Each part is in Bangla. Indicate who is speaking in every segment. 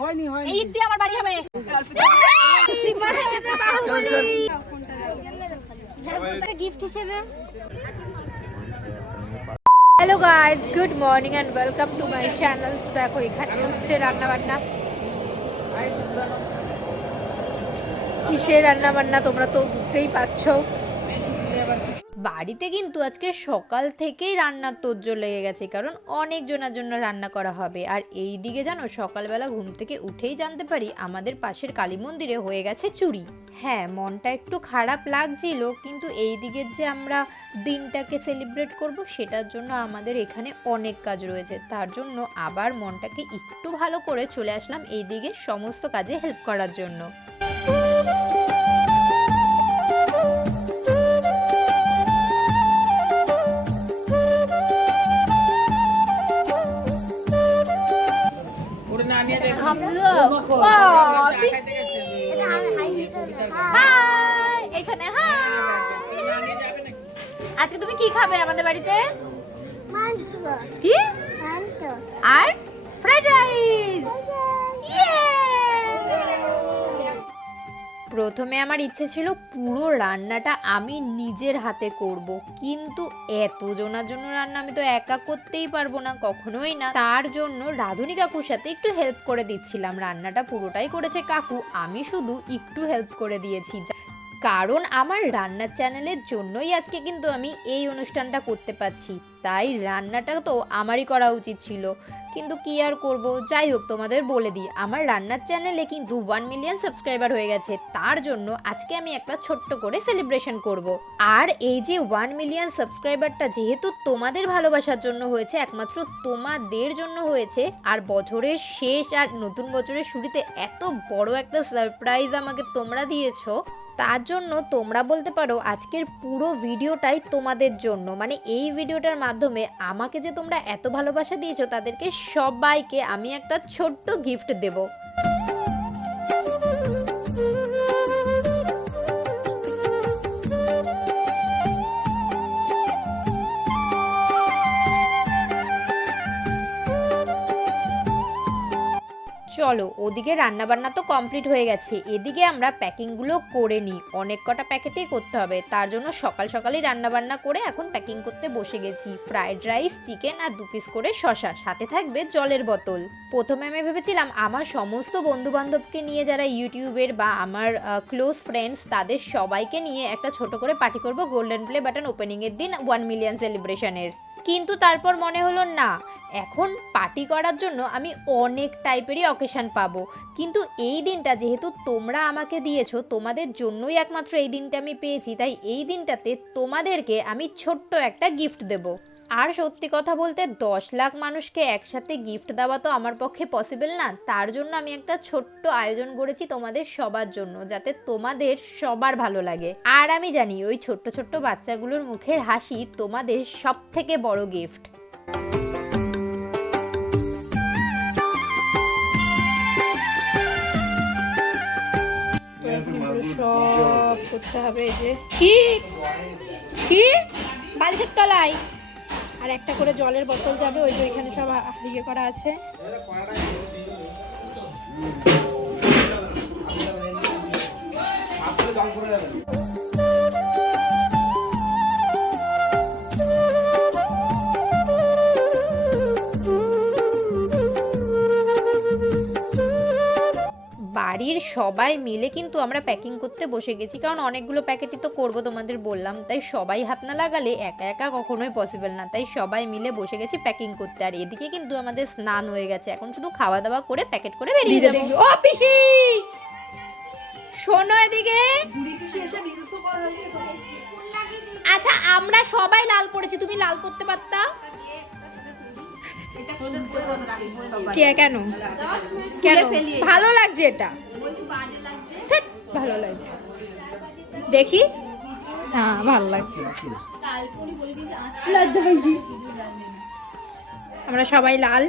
Speaker 1: হয়নি হয়নি।
Speaker 2: ঈদ দিয়ে আমার বাড়ি হবে। গিফট হিসেবে। Hello guys good morning and welcome to my channel তো দেখো এখানে হচ্ছে রান্না বান্না কিসের রান্না বান্না তোমরা তো বুঝতেই পারছ। বাড়িতে কিন্তু আজকে সকাল থেকেই রান্নার তোজ্জোর লেগে গেছে, কারণ অনেক জনের জন্য রান্না করা হবে। আর এই দিকে জানো, সকালবেলা ঘুম থেকে উঠেই জানতে পারি আমাদের পাশের কালী মন্দিরে হয়ে গেছে চুরি। হ্যাঁ মনটা একটু খারাপ লাগছিল, কিন্তু এই দিকের যে আমরা দিনটাকে সেলিব্রেট করব, সেটার জন্য আমাদের এখানে অনেক কাজ রয়েছে। তার জন্য আবার মনটাকে একটু ভালো করে চলে আসলাম এই দিকে সমস্ত কাজে হেল্প করার জন্য। এখানে আজকে তুমি কি খাবে আমাদের বাড়িতে
Speaker 3: মাংস
Speaker 2: কি
Speaker 3: মাংস
Speaker 2: আর ফ্রাইড রাইস প্রথমে আমার ইচ্ছে ছিল পুরো রান্নাটা আমি নিজের হাতে করব। কিন্তু এতজনার জন্য রান্না আমি তো একা করতেই পারব না, কখনোই না। তার জন্য রাধুনি কাকুর সাথে একটু হেল্প করে দিচ্ছিলাম। রান্নাটা পুরোটাই করেছে কাকু, আমি শুধু একটু হেল্প করে দিয়েছি। কারণ আমার রান্নার চ্যানেলের জন্যই আজকে কিন্তু আমি এই অনুষ্ঠানটা করতে পারছি। তাই রান্নাটা তো আমারই করা উচিত ছিল। কিন্তু কি আর করব? যাই হোক, তোমাদের বলে দিই, আমার রান্নার চ্যানেলে কিন্তু ওয়ান মিলিয়ন সাবস্ক্রাইবার হয়ে গেছে। তার জন্য আজকে আমি একটা ছোট্ট করে সেলিব্রেশন করব। আর এই যে ওয়ান মিলিয়ন সাবস্ক্রাইবারটা যেহেতু তোমাদের ভালোবাসার জন্য হয়েছে, একমাত্র তোমাদের জন্য হয়েছে, আর বছরের শেষ আর নতুন বছরের শুরুতে এত বড় একটা সারপ্রাইজ আমাকে তোমরা দিয়েছ তার জন্য তোমরা বলতে পারো আজকের পুরো ভিডিওটাই তোমাদের জন্য। মানে এই ভিডিওটার মাধ্যমে আমাকে যে তোমরা এত ভালোবাসা দিয়েছ, তাদেরকে সবাইকে আমি একটা ছোট্ট গিফট দেব। চলো, ওদিকে রান্নাবান্না তো কমপ্লিট হয়ে গেছে। এদিকে আমরা প্যাকিংগুলো করে নিই। অনেক কটা প্যাকেটেই করতে হবে। তার জন্য সকাল সকালেই রান্নাবান্না করে এখন প্যাকিং করতে বসে গেছি। ফ্রাইড রাইস, চিকেন আর দু পিস করে শশা সাথে থাকবে জলের বোতল। প্রথমে আমি ভেবেছিলাম আমার সমস্ত বন্ধু বান্ধবকে নিয়ে যারা ইউটিউবের বা আমার ক্লোজ ফ্রেন্ডস তাদের সবাইকে নিয়ে একটা ছোট করে পার্টি করব। গোল্ডেন প্লে বাটন ওপেনিংয়ের দিন ওয়ান মিলিয়ন সেলিব্রেশনের কিন্তু তারপর মনে হলো না। এখন পার্টি করার জন্য আমি অনেক টাইপেরই অকেশন পাবো। কিন্তু এই দিনটা যেহেতু তোমরা আমাকে দিয়েছ, তোমাদের জন্যই একমাত্র এই দিনটা আমি পেয়েছি, তাই এই দিনটাতে তোমাদেরকে আমি ছোট্ট একটা গিফট দেব। আর সত্যি কথা বলতে, দশ লাখ মানুষকে একসাথে গিফট দেওয়া তো আমার পক্ষে পসিবল না। তার জন্য আমি একটা ছোট্ট আয়োজন করেছি তোমাদের সবার জন্য, যাতে তোমাদের সবার ভালো লাগে। আর আমি জানি, ওই ছোট্ট ছোট্ট বাচ্চাগুলোর মুখের হাসি তোমাদের সব থেকে বড় গিফট সব করতে হবে এই যে। কি? কি? বালিশের তলায়? আর একটা করে জলের বোতল যাবে ওই যে ওইখানে সব ইয়ে করা আছে। বাড়ির সবাই মিলে কিন্তু আমরা প্যাকিং করতে বসে গেছি। কারণ অনেকগুলো প্যাকেটই তো করব তোমাদের বললাম। তাই সবাই হাত না লাগালে একা একা কখনোই পসিবল না। তাই সবাই মিলে বসে গেছি প্যাকিং করতে। আর এদিকে কিন্তু আমাদের স্নান হয়ে গেছে। এখন শুধু খাওয়া দাওয়া করে প্যাকেট করে বেরিয়ে যাব। ও পিসি! শোনো এদিকে। আচ্ছা আমরা সবাই লাল পড়েছি। তুমি লাল পড়তে পারতা? কে কেন? কেন? ভালো লাগছে এটা। ভালো লাগছে। দেখি? হ্যাঁ ভালো লাগছে। লজ্জা পাইছি। আমরা সবাই লাল।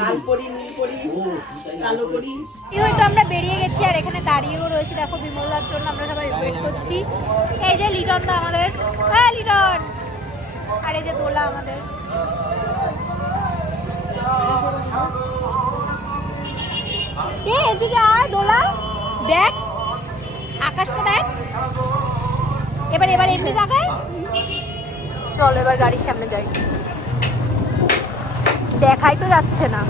Speaker 1: লাল পরি নীল পরি কালো পরি।
Speaker 2: এই হয়তো আমরা বেরিয়ে গেছি আর এখানে দাঁড়িয়েও রয়েছি। দেখো বিমলদার জন্য আমরা সবাই ওয়েট করছি। এই যে লিটন আমাদের। হ্যাঁ লিটন। আর এই যে দোলা আমাদের। এইদিকে আয়, দোলা। দেখ, আকাশটা দেখ। এবার এবার এমনি তাকায় চল, এবার গাড়ির সামনে যাই। দেখাই তো যাচ্ছে না।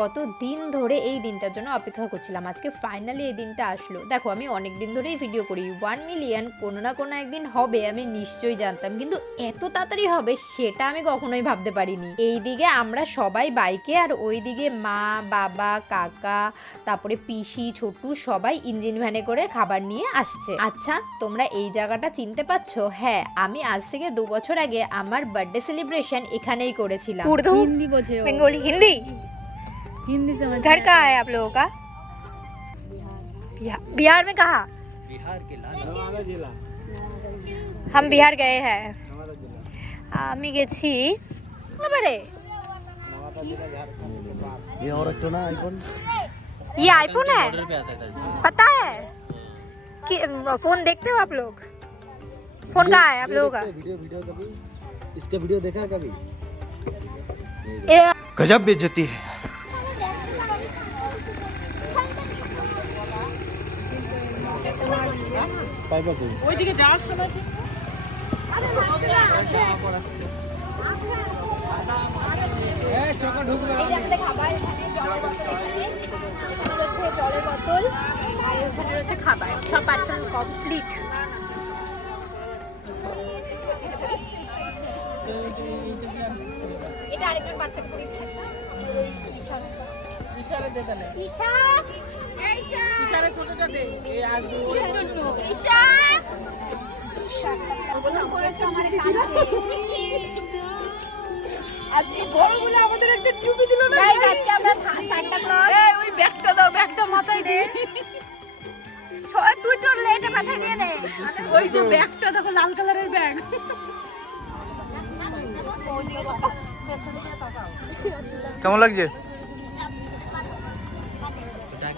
Speaker 2: কত দিন ধরে এই দিনটার জন্য অপেক্ষা করছিলাম। আজকে ফাইনালি এই দিনটা আসলো। দেখো আমি অনেক দিন ধরেই ভিডিও করি। ওয়ান মিলিয়ন কোনো না কোনো একদিন হবে আমি নিশ্চয়ই জানতাম। কিন্তু এত তাড়াতাড়ি হবে সেটা আমি কখনোই ভাবতে পারিনি। এই দিকে আমরা সবাই বাইকে আর ওই দিকে মা বাবা কাকা তারপরে পিসি ছোটু সবাই ইঞ্জিন ভ্যানে করে খাবার নিয়ে আসছে। আচ্ছা তোমরা এই জায়গাটা চিনতে পারছ? হ্যাঁ আমি আজ থেকে দু বছর আগে আমার বার্থডে সেলিব্রেশন এখানেই করেছিলাম।
Speaker 4: হিন্দি বোঝে বেঙ্গলি
Speaker 2: হিন্দি? हिंदी
Speaker 4: हिंदी समझ
Speaker 2: घर कहाँ है आप लोगों का बिहार बिहार में कहा हम बिहार गए हैं আমি গেছি এবারে
Speaker 5: ये और एक तो ना आईफोन
Speaker 2: ये आईफोन है पता है कि फोन देखते हो आप लोग फोन कहाँ है आप लोगों का
Speaker 5: वीडियो वीडियो कभी इसका वीडियो देखा है कभी
Speaker 2: ए,
Speaker 6: गजब बेइज्जती है
Speaker 5: পাইবা কই?
Speaker 1: ওইদিকে যাওয়ার সময়
Speaker 2: জলের বোতল আর ওখানে রয়েছে খাবার সব পার্সেল কমপ্লিট। এটা আরেকজন বাচ্চা করে
Speaker 1: ইশারে ছোটটা দে। এই আসবে
Speaker 2: ঈশা করেছে আমার
Speaker 1: আজকে বড় বলে আমাদের একটা টুপি দিল না?
Speaker 2: আজকে আমরা সান্টা ক্লজ
Speaker 1: এই ওই ব্যাগটা দাও ব্যাগটা মাথায় দে।
Speaker 2: তুই চললে এটা মাথায় দিয়ে দে।
Speaker 1: ওই যে ব্যাগটা দেখো লাল কালারের ব্যাগ।
Speaker 6: কেমন লাগছে?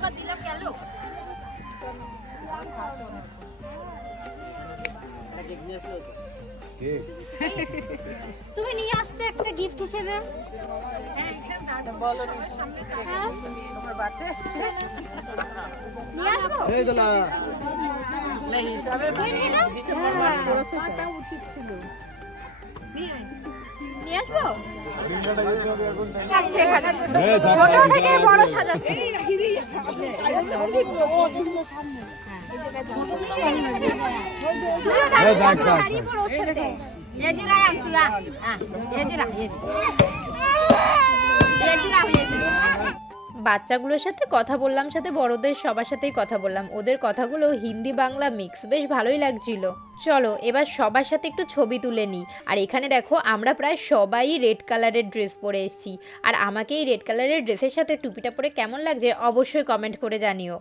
Speaker 5: কেন?
Speaker 2: দিলাম গেল তুমি নিয়ে আসতে একটা গিফট হিসেবে। হ্যাঁ? নিয়ে আসব? নিয়ে আসব? 예지라 양수야 아 예지라 예지라 예지라 예지라 বাচ্চাগুলোর সাথে কথা বললাম সাথে বড়দের সবার সাথেই কথা বললাম। ওদের কথাগুলো হিন্দি বাংলা মিক্স বেশ ভালোই লাগছিল। চলো এবার সবার সাথে একটু ছবি তুলে নিই। আর এখানে দেখো আমরা প্রায় সবাই রেড কালারের ড্রেস পরে এসেছি। আর আমাকে এই রেড কালারের ড্রেসের সাথে টুপিটা পরে কেমন লাগছে অবশ্যই কমেন্ট করে জানিও।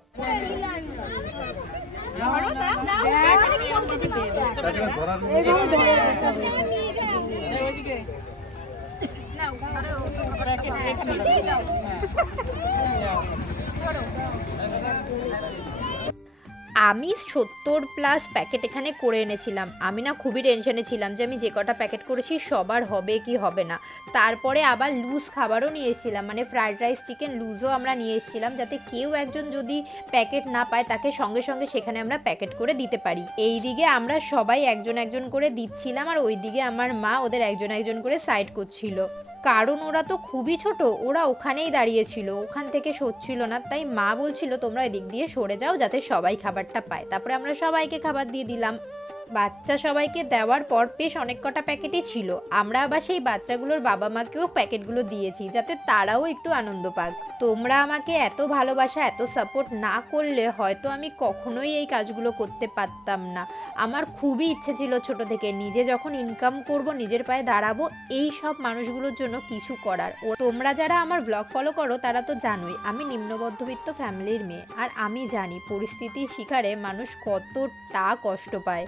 Speaker 2: আমি সত্তর প্লাস প্যাকেট এখানে করে এনেছিলাম। আমি না খুবই টেনশনে ছিলাম যে আমি যে কটা প্যাকেট করেছি সবার হবে কি হবে না। তারপরে আবার লুজ খাবারও নিয়ে এসেছিলাম। মানে ফ্রাইড রাইস চিকেন লুজও আমরা নিয়ে এসেছিলাম যাতে কেউ একজন যদি প্যাকেট না পায় তাকে সঙ্গে সঙ্গে সেখানে আমরা প্যাকেট করে দিতে পারি। এই দিকে আমরা সবাই একজন একজন করে দিচ্ছিলাম আর ওই দিকে আমার মা ওদের একজন একজন করে সাইড করছিল। কারণ ওরা তো খুবই ছোট, ওরা ওখানেই দাঁড়িয়েছিল, ওখান থেকে সরছিল না। তাই মা বলছিল, তোমরা এদিক দিয়ে সরে যাও যাতে সবাই খাবারটা পায়। তারপরে আমরা সবাইকে খাবার দিয়ে দিলাম। বাচ্চা সবাইকে দেওয়ার পর বেশ অনেক কটা প্যাকেটই ছিল। আমরা আবার সেই বাচ্চাগুলোর বাবা মাকেও প্যাকেটগুলো দিয়েছি যাতে তারাও একটু আনন্দ পাক। তোমরা আমাকে এত ভালোবাসা, এত সাপোর্ট না করলে হয়তো আমি কখনোই এই কাজগুলো করতে পারতাম না। আমার খুবই ইচ্ছে ছিল ছোট থেকে। নিজে যখন ইনকাম করব, নিজের পায়ে দাঁড়াবো, এই সব মানুষগুলোর জন্য কিছু করার। ও, তোমরা যারা আমার ব্লগ ফলো করো, তারা তো জানোই, আমি নিম্ন মধ্যবিত্ত ফ্যামিলির মেয়ে। আর আমি জানি, পরিস্থিতির শিকারে মানুষ কতটা কষ্ট পায়।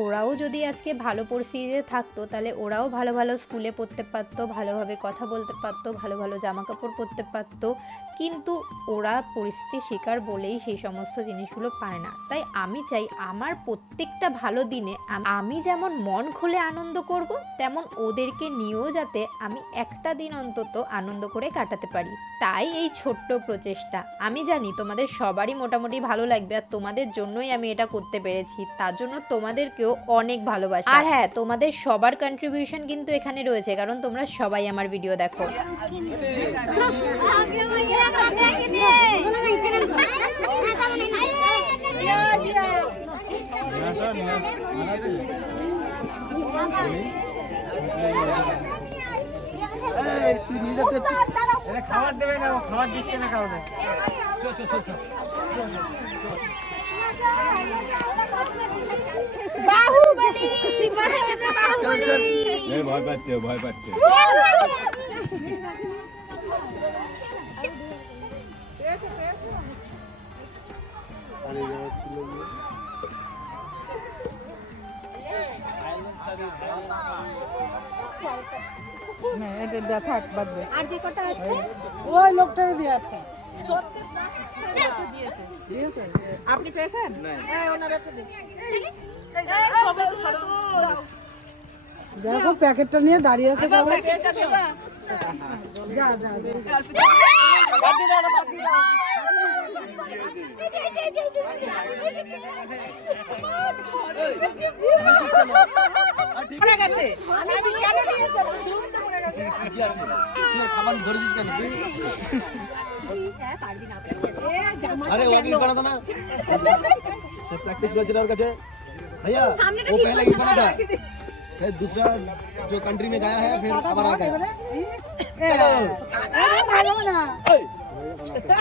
Speaker 2: ওরাও যদি আজকে ভালো পরিস্থিতিতে থাকতো, তাহলে ওরাও ভালো ভালো স্কুলে পড়তে পারতো, ভালোভাবে কথা বলতে পারতো, ভালো ভালো জামা কাপড় পরতে পারতো। কিন্তু ওরা পরিস্থিতির শিকার বলেই সেই সমস্ত জিনিসগুলো পায় না। তাই আমি চাই আমার প্রত্যেকটা ভালো দিনে আমি যেমন মন খুলে আনন্দ করব, তেমন ওদেরকে নিয়েও যাতে আমি একটা দিন অন্তত আনন্দ করে কাটাতে পারি। তাই এই ছোট্ট প্রচেষ্টা। আমি জানি তোমাদের সবারই মোটামুটি ভালো লাগবে আর তোমাদের জন্যই আমি এটা করতে পেরেছি। তার জন্য তোমাদেরকেও অনেক ভালোবাসি। আর হ্যাঁ তোমাদের সবার কন্ট্রিবিউশন কিন্তু এখানে রয়েছে কারণ তোমরা সবাই আমার ভিডিও দেখো।
Speaker 5: খাবার দেবে না খাবার দিচ্ছে না কাউকে। ভয় পাচ্ছে ভয় পাচ্ছে
Speaker 2: আর যে কটা আছে?
Speaker 1: ওই লোকটারে দিয়ে একটা আপনি পেয়েছেন? হ্যাঁ
Speaker 7: দেখো প্যাকেটটা নিয়ে দাঁড়িয়ে আছে
Speaker 8: খাবার ধরেছিস কেন তুই अरे वॉकिंग पड़ा था ना से प्रैक्टिस में चला और कचे भैया वो पहले ही पड़ा था फिर दूसरा जो कंट्री में गया है फिर अब आ गया
Speaker 7: ভালো না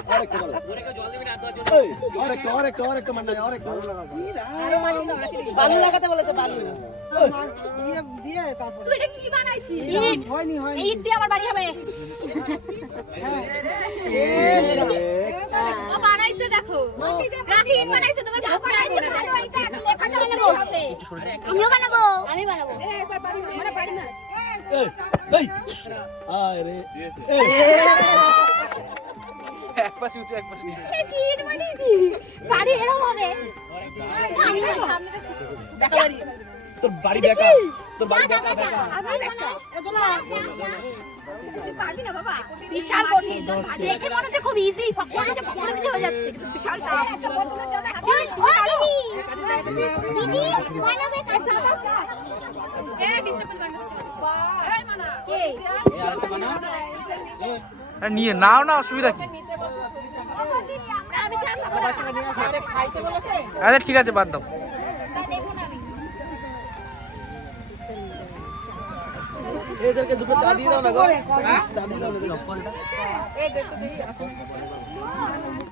Speaker 8: और एक और एक और एक और एक कमांडा और एक
Speaker 1: বালু লাগাতে বলেছে বালু।
Speaker 4: তুই এটা কি বানাইছিস?
Speaker 7: হয়নি হয়নি।
Speaker 4: ইট দিয়ে আমার বাড়ি হবে। ও বানাইছে দেখো। রাখি ইট বানাইছে তোমার যা বানাইছে ভালো এটা লেখাটা বানাবো। আমিও বানাবো আমি বানাবো মানে পারি না
Speaker 8: अरे
Speaker 6: এক পাশে উঁচু এক পাশে নিচু।
Speaker 4: কি ইট বানিয়েছি? বাড়ি এরকম হবে। আমি
Speaker 8: তোর বাড়ি বেকা। তোর বাড়ি বেকা বেকা।
Speaker 4: আমি একটা পারবি না বাবা। বিশাল কঠিন। দেখে মনে হচ্ছে খুব ইজি ফকর দিতে ফকর দিতে হয়ে যাচ্ছে। কিন্তু বিশাল টাফ। একটা বোতলের জন্য
Speaker 3: দিদি বানাবে কাঁচা
Speaker 4: এ ডিস্টার্ব করতে পারবে এই মানা। কে
Speaker 6: আর নিয়ে নাও না অসুবিধা কি?
Speaker 4: আমি চাই
Speaker 1: খাইতে বলেছে
Speaker 6: আচ্ছা ঠিক আছে বাদ দাও।
Speaker 8: এদেরকে দুটো চা দিয়ে দাও না গো। চা দিয়ে দাও না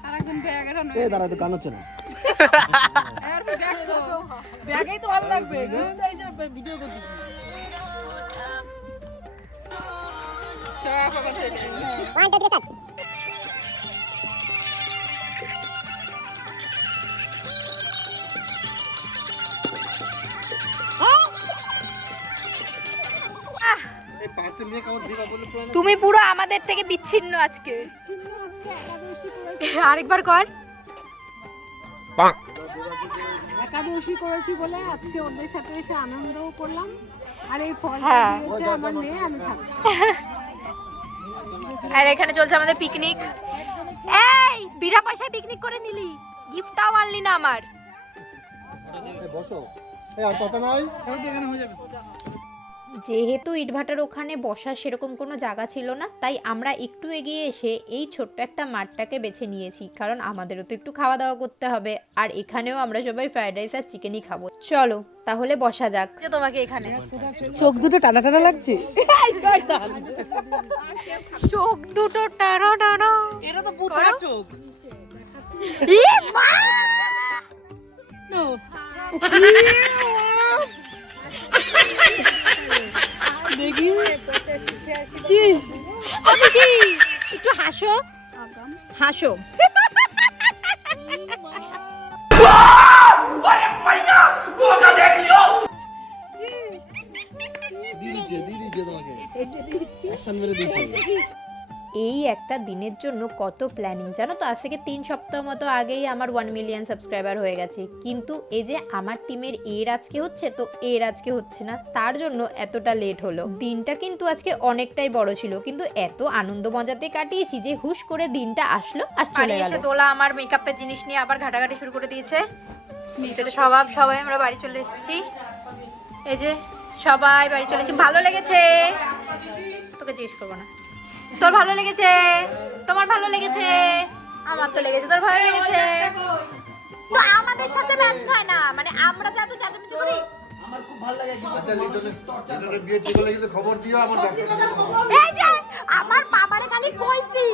Speaker 4: আরেকজন
Speaker 8: এ দাঁড়া তো কান হচ্ছে না।
Speaker 4: আর ব্যাগ তো
Speaker 1: ব্যাগেই তো ভালো লাগবে। ঘুরতে এসে ভিডিও করছি
Speaker 2: তুমি পুরো আমাদের থেকে বিচ্ছিন্ন আজকে। আরেকবার কর।
Speaker 7: একাদশী করেছি বলে আজকে ওদের সাথে এসে আনন্দও করলাম। আর এই ফল
Speaker 2: হ্যাঁ।
Speaker 7: আমার মেয়ে আমি থাকছি।
Speaker 2: আর এখানে চলছে আমাদের পিকনিক এই বিনা পয়সায় পিকনিক করে নিলি। গিফটটাও আনলি না আমার।
Speaker 8: বসো। এই আর কথা নাই?
Speaker 2: যেহেতু ইটভাটার ওখানে বসার সেরকম কোনো জায়গা ছিল না তাই আমরা একটু এগিয়ে এসে এই ছোট্ট একটা মাঠটাকে বেছে নিয়েছি। কারণ আমাদেরও তো একটু খাওয়া দাওয়া করতে হবে আর এখানেও আমরা সবাই ফ্রাইড রাইস আর চিকেনই খাব। চলো তাহলে বসা যাক। যে তোমাকে এখানে।
Speaker 7: চোখ দুটো টানা টানা লাগছে?
Speaker 2: চোখ দুটো টানা টানা।
Speaker 7: এটা তো পুতলা চোখ। দেখি।
Speaker 2: একটু হাসো। হাসো।
Speaker 8: দিদি দিদি তোমাকে। অ্যাকশন মেরে দিচ্ছে
Speaker 2: এই একটা দিনের জন্য কত প্ল্যানিং জানো তো আজ থেকে তিন সপ্তাহ মতো আগেই আমার ওয়ান মিলিয়ন সাবস্ক্রাইবার হয়ে গেছে। কিন্তু এই যে আমার টিমের এর আজকে হচ্ছে তো এর আজকে হচ্ছে না তার জন্য এতটা লেট হলো। দিনটা কিন্তু আজকে অনেকটাই বড় ছিল কিন্তু এত আনন্দ মজাতে কাটিয়েছি যে হুশ করে দিনটা আসলো আর চলে গেল। তোলা আমার মেকআপের জিনিস নিয়ে আবার ঘাটাঘাটি শুরু করে দিয়েছে। স্বভাব সবাই আমরা বাড়ি চলে এসেছি। এই যে সবাই বাড়ি চলে এসেছি। ভালো লেগেছে? তোকে জিজ্ঞেস করব না। তোর ভালো লেগেছে? তোমার ভালো লেগেছে? আমার তো লেগেছে তোর ভালো লেগেছে? তো আমাদের সাথে ম্যাচ খায় না মানে আমরা যা তো চেঁচামেচি করি।
Speaker 8: আমার খুব ভালো লাগে কিন্তু বিয়ে ঠিক হলে কিন্তু খবর দিও আমার
Speaker 2: এই যে আমার বাবারে খালি কইছি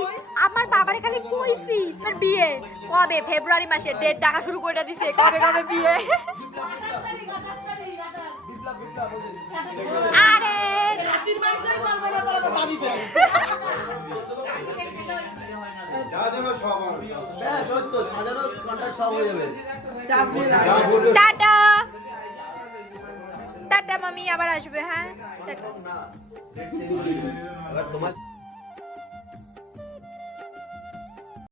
Speaker 2: আমার বাবারে খালি কইছি। তোর বিয়ে কবে? ফেব্রুয়ারি মাসে। ডেট ডাকা শুরু করে দিছে কবে কবে বিয়ে? আরে
Speaker 1: খাসির মাংসই করবে না তারা দাবি করে
Speaker 8: হ্যাঁ ওই তো সাজানো কন্ট্যাক্ট সব হয়ে যাবে।
Speaker 1: চাপ নিয়ে লাভ
Speaker 2: টাটা। টাটা মামি আবার আসবে হ্যাঁ? টাটা।